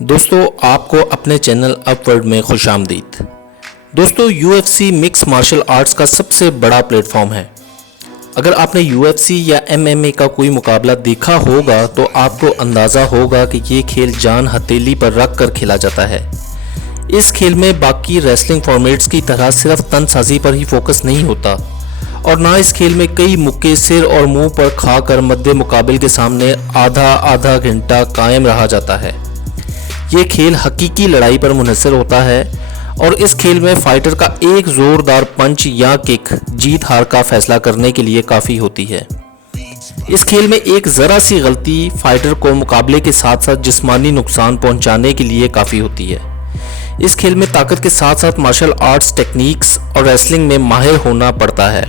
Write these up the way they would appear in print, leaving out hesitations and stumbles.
دوستو آپ کو اپنے چینل اپ ورلڈ میں خوش آمدید۔ دوستو U F C mix martial arts کا سب سے بڑا پلیٹ فارم ہے۔ اگر آپ نے یو ایف سی یا ایم ایم اے کا کوئی مقابلہ دیکھا ہوگا تو آپ کو اندازہ ہوگا کہ یہ کھیل جان ہتھیلی پر رکھ کر کھیلا جاتا ہے۔ اس کھیل میں باقی ریسلنگ فارمیٹس کی طرح صرف تن سازی پر ہی فوکس نہیں ہوتا، اور نہ اس کھیل میں کئی مکے سر اور منہ پر کھا کر مد مقابل کے سامنے آدھا گھنٹہ قائم رہا جاتا ہے۔ یہ کھیل حقیقی لڑائی پر منحصر ہوتا ہے، اور اس کھیل میں فائٹر کا ایک زوردار پنچ یا کک جیت ہار کا فیصلہ کرنے کے لیے کافی ہوتی ہے۔ اس کھیل میں ایک ذرا سی غلطی فائٹر کو مقابلے کے ساتھ ساتھ جسمانی نقصان پہنچانے کے لیے کافی ہوتی ہے۔ اس کھیل میں طاقت کے ساتھ ساتھ مارشل آرٹس ٹیکنیکس اور ریسلنگ میں ماہر ہونا پڑتا ہے۔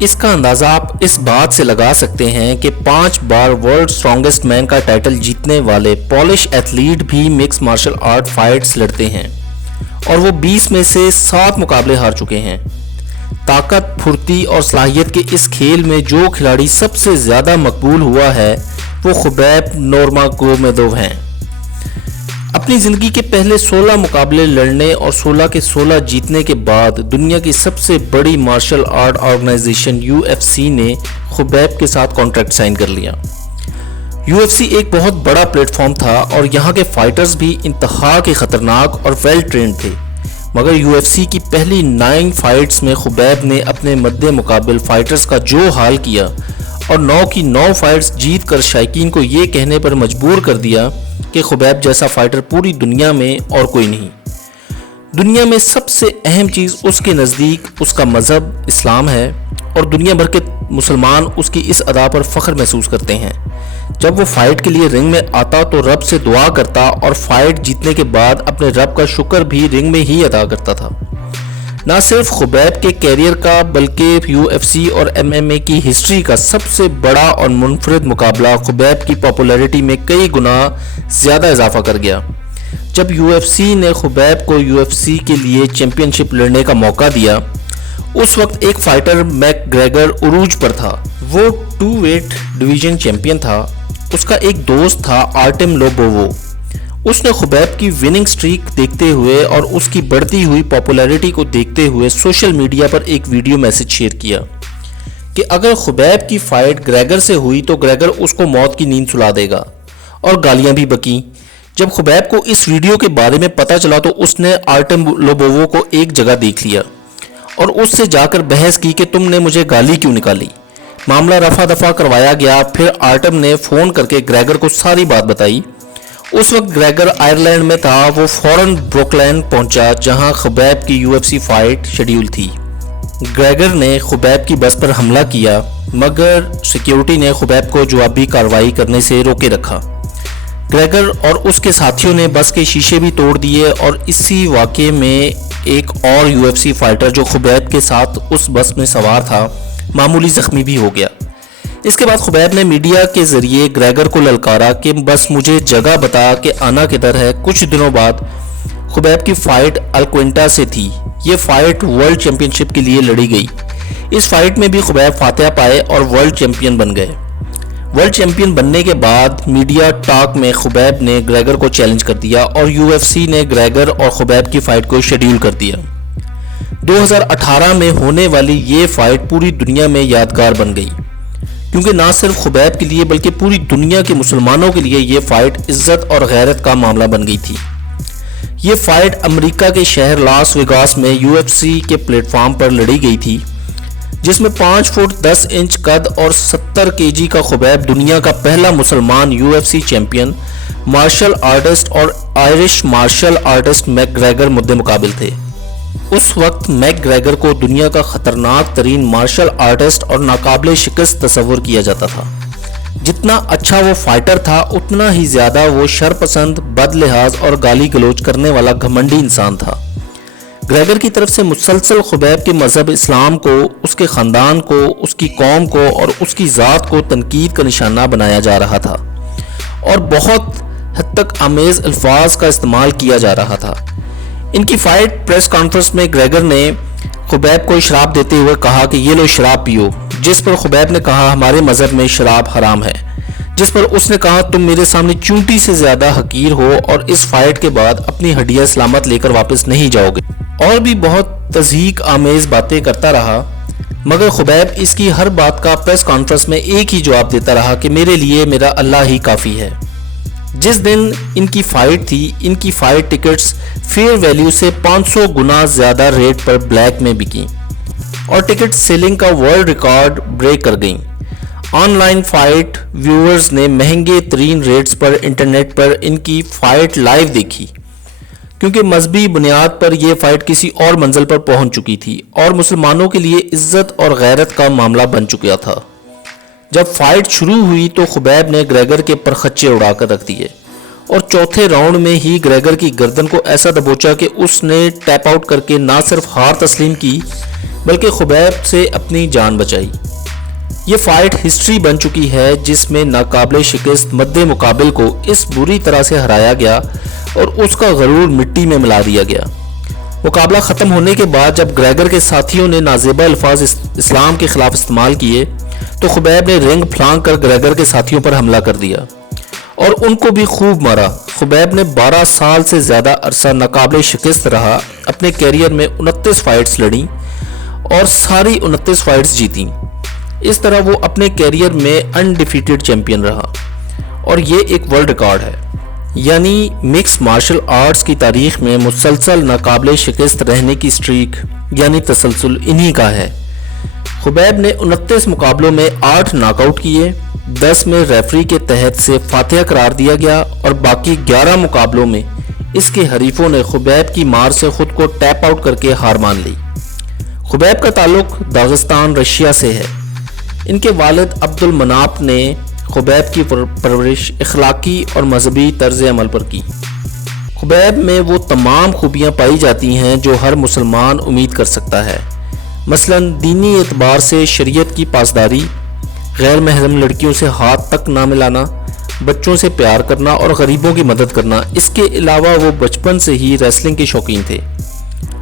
اس کا اندازہ آپ اس بات سے لگا سکتے ہیں کہ 5 بار ورلڈ اسٹرانگسٹ مین کا ٹائٹل جیتنے والے پولش ایتھلیٹ بھی مکس مارشل آرٹ فائٹس لڑتے ہیں، اور وہ 20 میں سے 7 مقابلے ہار چکے ہیں۔ طاقت، پھرتی اور صلاحیت کے اس کھیل میں جو کھلاڑی سب سے زیادہ مقبول ہوا ہے وہ خبیب نورماگومدوف ہیں۔ اپنی زندگی کے پہلے 16 مقابلے لڑنے اور 16 کے 16 جیتنے کے بعد دنیا کی سب سے بڑی martial art organisation U F C نے خبیب کے ساتھ کانٹریکٹ سائن کر لیا۔ یو ایف سی ایک بہت بڑا پلیٹ فارم تھا، اور یہاں کے فائٹرز بھی انتہا کے خطرناک اور ویل ٹرینڈ تھے، مگر یو ایف سی کی پہلی 9 فائٹس میں خبیب نے اپنے مد مقابل فائٹرز کا جو حال کیا اور 9 کی 9 فائٹس جیت کر شائقین کو یہ کہنے پر مجبور کر دیا کہ خبیب جیسا فائٹر پوری دنیا میں اور کوئی نہیں۔ دنیا میں سب سے اہم چیز اس کے نزدیک اس کا مذہب اسلام ہے، اور دنیا بھر کے مسلمان اس کی اس ادا پر فخر محسوس کرتے ہیں۔ جب وہ فائٹ کے لیے رنگ میں آتا تو رب سے دعا کرتا، اور فائٹ جیتنے کے بعد اپنے رب کا شکر بھی رنگ میں ہی ادا کرتا تھا۔ نہ صرف خبیب کے کیریئر کا بلکہ یو ایف سی اور ایم ایم اے کی ہسٹری کا سب سے بڑا اور منفرد مقابلہ خبیب کی پاپولیرٹی میں کئی گنا زیادہ اضافہ کر گیا۔ جب یو ایف سی نے خبیب کو یو ایف سی کے لیے چیمپئن شپ لڑنے کا موقع دیا، اس وقت ایک فائٹر میک گریگر عروج پر تھا۔ وہ 2 ویٹ ڈویژن چیمپئن تھا۔ اس کا ایک دوست تھا آرٹم لوبوو۔ اس نے خبیب کی وننگ سٹریک دیکھتے ہوئے اور اس کی بڑھتی ہوئی پاپولیرٹی کو دیکھتے ہوئے سوشل میڈیا پر ایک ویڈیو میسج شیئر کیا کہ اگر خبیب کی فائٹ گریگر سے ہوئی تو گریگر اس کو موت کی نیند سلا دے گا، اور گالیاں بھی بکیں۔ جب خبیب کو اس ویڈیو کے بارے میں پتہ چلا تو اس نے آرٹم لوبوو کو ایک جگہ دیکھ لیا اور اس سے جا کر بحث کی کہ تم نے مجھے گالی کیوں نکالی۔ معاملہ رفع دفع کروایا گیا۔ پھر آرٹم نے فون کر کے گریگر کو ساری بات بتائی۔ اس وقت گریگر آئرلینڈ میں تھا۔ وہ فوراً بروکلین پہنچا جہاں خبیب کی U F C fight schedule تھی۔ گریگر نے خبیب کی بس پر حملہ کیا، مگر سیکیورٹی نے خبیب کو جوابی کارروائی کرنے سے روکے رکھا۔ گریگر اور اس کے ساتھیوں نے بس کے شیشے بھی توڑ دیے، اور اسی واقعے میں ایک اور یو ایف سی فائٹر جو خبیب کے ساتھ اس بس میں سوار تھا معمولی زخمی بھی ہو گیا۔ اس کے بعد خبیب نے میڈیا کے ذریعے گریگر کو للکارا کہ بس مجھے جگہ بتا کہ آنا کدھر ہے۔ کچھ دنوں بعد خبیب کی فائٹ الکوینٹا سے تھی۔ یہ فائٹ ورلڈ چیمپئن شپ کے لیے لڑی گئی۔ اس فائٹ میں بھی خبیب فاتح پائے اور ورلڈ چیمپئن بن گئے۔ ورلڈ چیمپئن بننے کے بعد میڈیا ٹاک میں خبیب نے گریگر کو چیلنج کر دیا، اور یو ایف سی نے گریگر اور خبیب کی فائٹ کو شیڈیول کر دیا۔ 2018 میں ہونے والی یہ فائٹ پوری دنیا میں یادگار بن گئی، کیونکہ نہ صرف خبیب کے لیے بلکہ پوری دنیا کے مسلمانوں کے لیے یہ فائٹ عزت اور غیرت کا معاملہ بن گئی تھی۔ یہ فائٹ امریکہ کے شہر لاس ویگاس میں یو ایف سی کے پلیٹ فارم پر لڑی گئی تھی، جس میں 5 فٹ 10 انچ قد اور 70 کے جی کا خبیب دنیا کا پہلا مسلمان U F C champion, martial artist اور Irish martial artist McGregor مد مقابل تھے۔ اس وقت میک گریگر کو دنیا کا خطرناک ترین مارشل آرٹسٹ اور ناقابل شکست تصور کیا جاتا تھا۔ جتنا اچھا وہ فائٹر تھا، اتنا ہی زیادہ وہ شرپسند، بد لحاظ اور گالی گلوچ کرنے والا گھمنڈی انسان تھا۔ گریگر کی طرف سے مسلسل خبیب کے مذہب اسلام کو، اس کے خاندان کو، اس کی قوم کو اور اس کی ذات کو تنقید کا نشانہ بنایا جا رہا تھا، اور بہت حد تک آمیز الفاظ کا استعمال کیا جا رہا تھا۔ ان کی فائٹ پریس کانفرنس میں گریگر نے خبیب کو شراب دیتے ہوئے کہا کہ یہ لو شراب پیو، جس پر خبیب نے کہا ہمارے مذہب میں شراب حرام ہے، جس پر اس نے کہا تم میرے سامنے چونٹی سے زیادہ حقیر ہو اور اس فائٹ کے بعد اپنی ہڈیاں سلامت لے کر واپس نہیں جاؤ گے. اور بھی بہت تضحیک آمیز باتیں کرتا رہا، مگر خبیب اس کی ہر بات کا پریس کانفرنس میں ایک ہی جواب دیتا رہا کہ میرے لیے میرا اللہ ہی کافی ہے. جس دن ان کی فائٹ تھی، ان کی فائٹ ٹکٹس فیئر ویلیو سے 500 گنا زیادہ ریٹ پر بلیک میں بکیں اور ٹکٹ سیلنگ کا ورلڈ ریکارڈ بریک کر گئیں. آن لائن فائٹ ویورز نے مہنگے ترین ریٹس پر انٹرنیٹ پر ان کی فائٹ لائیو دیکھی، کیونکہ مذہبی بنیاد پر یہ فائٹ کسی اور منزل پر پہنچ چکی تھی اور مسلمانوں کے لیے عزت اور غیرت کا معاملہ بن چکا تھا. جب فائٹ شروع ہوئی تو خبیب نے گریگر کے پرخچے اڑا کر رکھ دیے اور چوتھے راؤنڈ میں ہی گریگر کی گردن کو ایسا دبوچا کہ اس نے ٹیپ آؤٹ کر کے نہ صرف ہار تسلیم کی بلکہ خبیب سے اپنی جان بچائی. یہ فائٹ ہسٹری بن چکی ہے جس میں ناقابل شکست مد مقابل کو اس بری طرح سے ہرایا گیا اور اس کا غرور مٹی میں ملا دیا گیا. مقابلہ ختم ہونے کے بعد جب گریگر کے ساتھیوں نے نازیبہ الفاظ اسلام کے خلاف استعمال کیے تو خبیب نے رنگ پھلانگ کر گریگر کے ساتھیوں پر حملہ کر دیا اور ان کو بھی خوب مارا. خبیب نے 12 سال سے زیادہ عرصہ ناقابل شکست رہا، اپنے کیریئر میں 29 فائٹس لڑیں اور ساری 29 فائٹس جیتیں. اس طرح وہ اپنے کیریئر میں انڈیفیٹڈ چیمپئن رہا اور یہ ایک ورلڈ ریکارڈ ہے. یعنی مکس مارشل آرٹس کی تاریخ میں مسلسل ناقابل شکست رہنے کی سٹریک یعنی تسلسل انہی کا ہے. خبیب نے 29 مقابلوں میں 8 ناک آؤٹ کیے، 10 میں ریفری کے تحت سے فاتح قرار دیا گیا اور باقی 11 مقابلوں میں اس کے حریفوں نے خبیب کی مار سے خود کو ٹیپ آؤٹ کر کے ہار مان لی. خبیب کا تعلق داغستان رشیا سے ہے. ان کے والد عبد المناپ نے خبیب کی پرورش اخلاقی اور مذہبی طرز عمل پر کی. خبیب میں وہ تمام خوبیاں پائی جاتی ہیں جو ہر مسلمان امید کر سکتا ہے، مثلا دینی اعتبار سے شریعت کی پاسداری، غیر محرم لڑکیوں سے ہاتھ تک نہ ملانا، بچوں سے پیار کرنا اور غریبوں کی مدد کرنا. اس کے علاوہ وہ بچپن سے ہی ریسلنگ کے شوقین تھے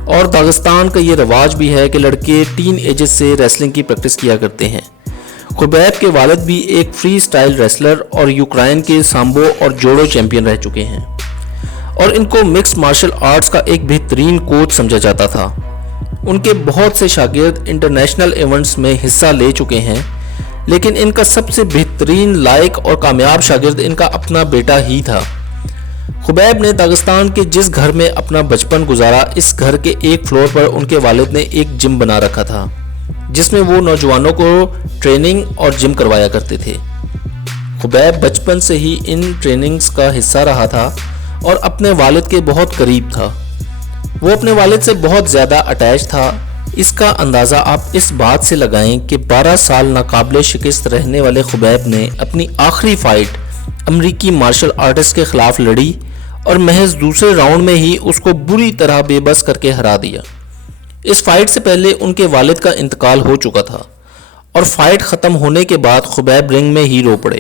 اور داغستان کا یہ رواج بھی ہے کہ لڑکے ٹین ایجز سے ریسلنگ کی پریکٹس کیا کرتے ہیں. خبیب کے والد بھی ایک فری سٹائل ریسلر اور یوکرائن کے سامبو اور جوڑو چیمپئن رہ چکے ہیں اور ان کو مکس مارشل آرٹس کا ایک بہترین کوچ سمجھا جاتا تھا. ان کے بہت سے شاگرد انٹرنیشنل ایونٹس میں حصہ لے چکے ہیں، لیکن ان کا سب سے بہترین لائق اور کامیاب شاگرد ان کا اپنا بیٹا ہی تھا. خبیب نے داغستان کے جس گھر میں اپنا بچپن گزارا، اس گھر کے ایک فلور پر ان کے والد نے ایک جم بنا رکھا تھا جس میں وہ نوجوانوں کو ٹریننگ اور جم کروایا کرتے تھے. خبیب بچپن سے ہی ان ٹریننگز کا حصہ رہا تھا اور اپنے والد کے بہت قریب تھا. وہ اپنے والد سے بہت زیادہ اٹیچ تھا. اس کا اندازہ آپ اس بات سے لگائیں کہ 12 سال ناقابل شکست رہنے والے خبیب نے اپنی آخری فائٹ امریکی مارشل آرٹسٹ کے خلاف لڑی اور محض دوسرے راؤنڈ میں ہی اس کو بری طرح بے بس کر کے ہرا دیا. اس فائٹ سے پہلے ان کے والد کا انتقال ہو چکا تھا اور فائٹ ختم ہونے کے بعد خبیب رنگ میں ہی رو پڑے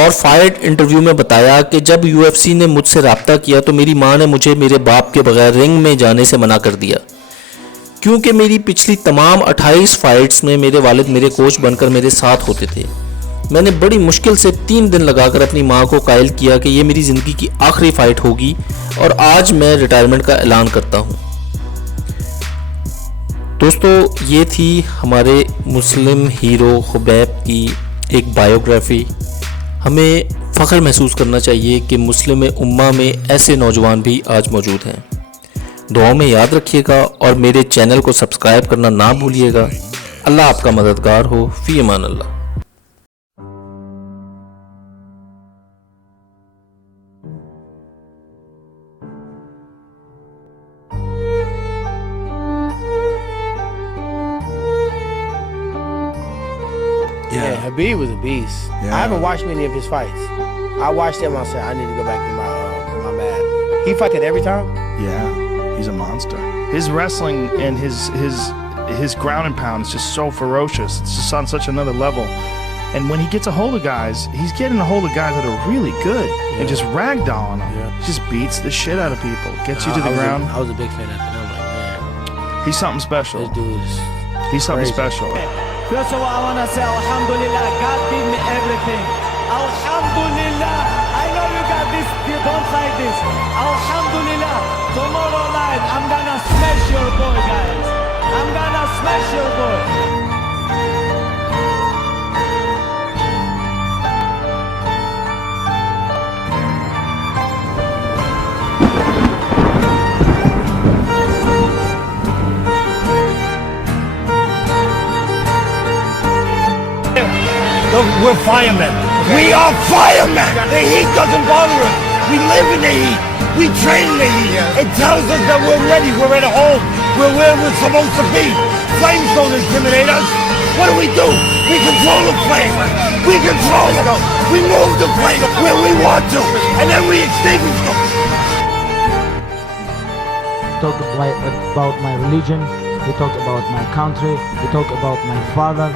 اور فائٹ انٹرویو میں بتایا کہ جب UFC نے مجھ سے رابطہ کیا تو میری ماں نے مجھے میرے باپ کے بغیر رنگ میں جانے سے منع کر دیا، کیونکہ میری پچھلی تمام 28 فائٹس میں میرے والد میرے کوچ بن کر میرے ساتھ ہوتے تھے. میں نے بڑی مشکل سے 3 دن لگا کر اپنی ماں کو قائل کیا کہ یہ میری زندگی کی آخری فائٹ ہوگی اور آج میں ریٹائرمنٹ کا اعلان کرتا ہوں. دوستو، یہ تھی ہمارے مسلم ہیرو خبیب کی ایک بائیوگرافی. ہمیں فخر محسوس کرنا چاہیے کہ مسلم امہ میں ایسے نوجوان بھی آج موجود ہیں. دعاؤں میں یاد رکھیے گا اور میرے چینل کو سبسکرائب کرنا نہ بھولیے گا. اللہ آپ کا مددگار ہو. فی Aman Ullah. Yeah, Habib was a beast. Yeah. I haven't watched many of his fights. I watched him. I said I need to go back to my man. He fighted every time. Yeah, he's a monster. His wrestling and his ground and pound is just so ferocious. It's just on such another level. And when he gets a hold of guys, he's getting a hold of guys that are really good and just ragdolling them. Yeah. Just beats the shit out of people, gets you to the ground. I was a big fan of him. I'm like, man, He's something special. this dude is He's something crazy. special. First of all, I want to say, Alhamdulillah, God gave me everything. Alhamdulillah. I know you got this. You don't like this. Alhamdulillah. Tomorrow night, I'm gonna smash your boy, guys. I'm gonna smash your boy. We're firemen. We are firemen. The heat doesn't bother us. We live in the heat. We train in the heat. It tells us that we're ready. We're at home. We're where we're supposed to be. Flames don't intimidate us. What do? We control the flame. We control them. We move the flame where we want to. And then we extinguish them. Talk about my religion, we talk about my country, we talk about my father.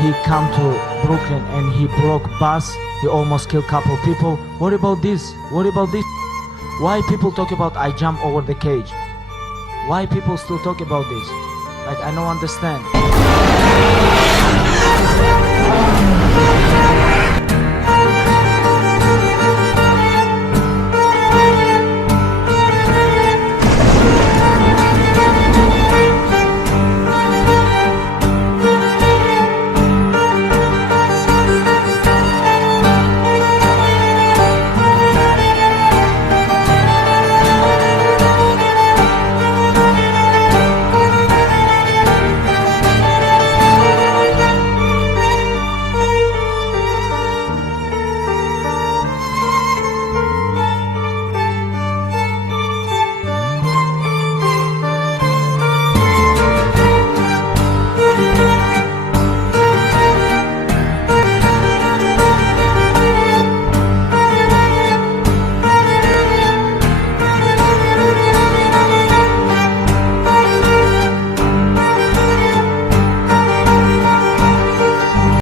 He come to Brooklyn and he broke bus, he almost killed couple people. What about this? What about this? Why people talk about I jump over the cage? Why people still talk about this? Like, I don't understand.